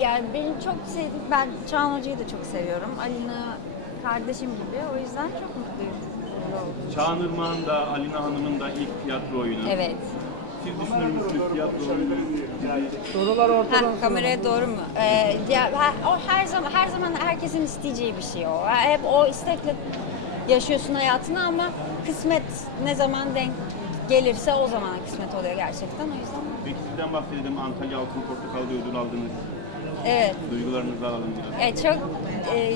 yani benim çok sevdiğim, ben Çağan Hoca'yı da çok seviyorum. Alina kardeşim gibi. O yüzden çok mutluyum. Çağan Irmak'ın da Alina Hanım'ın da ilk tiyatro oyunu. Evet. Siz düşünür müsünüz tiyatro oyunu? Sorular ortadan Ha, kameraya doğru mu? Ee, ya, ha- o her zaman her zaman herkesin isteyeceği bir şey o. Hep o istekle yaşıyorsun hayatını ama kısmet ne zaman denk gelirse o zaman kısmet oluyor gerçekten. O yüzden Peki sizden bahsedelim. Antalya Altın Portakal'da ödül aldınız. Evet. Duygularınızı alalım biraz. E, çok e,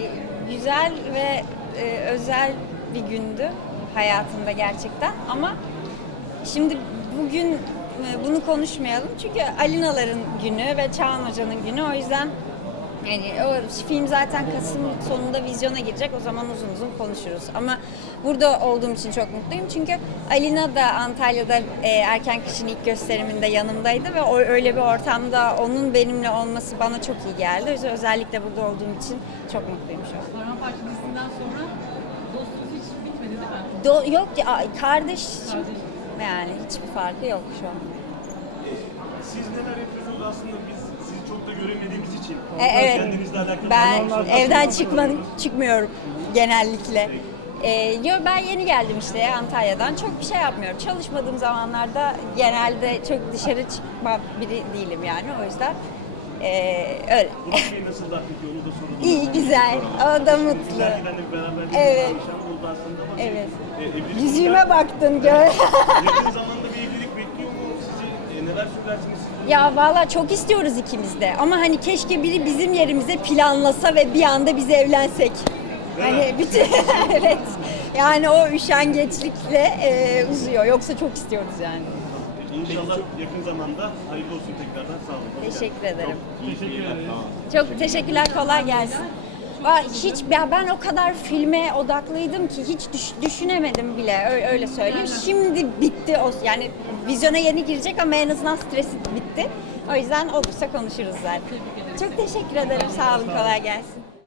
güzel ve e, özel bir gündü hayatımda gerçekten ama şimdi bugün e, bunu konuşmayalım çünkü Alinaların günü ve Çağan Hoca'nın günü o yüzden yani o film zaten Kasım sonunda vizyona girecek o zaman uzun uzun konuşuruz ama burada olduğum için çok mutluyum çünkü Alina da Antalya'da e, erken kışın ilk gösteriminde yanımdaydı ve o, öyle bir ortamda onun benimle olması bana çok iyi geldi. O yüzden özellikle burada olduğum için çok mutluyum şu an. Paramparça dizisinden sonra dostluk hiç bitmedi değil mi? Do- yok ya kardeş Kardeş. yani hiçbir farkı yok şu an. Siz neler yapıyorsunuz aslında biz sizi çok da göremediğimiz için. E, evet. Kendinizle alakalı Ben evden çıkmadım, çıkmıyorum genellikle. Ee, yo, ben yeni geldim işte Antalya'dan. Çok bir şey yapmıyorum. Çalışmadığım zamanlarda genelde çok dışarı çıkma biri değilim yani. O yüzden ee, öyle. Bey nasıl da peki onu da soralım. İyi, güzel. O da mutlu. Evet. ama Evet. e, evlilik Yüzüme baktın gör. Yakın Ya valla çok istiyoruz ikimiz de. Ama hani keşke biri bizim yerimize planlasa ve bir anda biz evlensek. Hani bütün evet. Yani o üşengeçlikle e, uzuyor. Yoksa çok istiyoruz yani. İnşallah yakın zamanda hayırlı olsun tekrardan sağ olun. Teşekkür ederim. Çok teşekkürler. Kolay gelsin. Hiç ya ben o kadar filme odaklıydım ki hiç düş- düşünemedim bile öyle, öyle söyleyeyim. Şimdi bitti o yani vizyona yeni girecek ama en azından stresi bitti. O yüzden olursa konuşuruz zaten. Çok teşekkür ederim. Sağ olun. Kolay gelsin.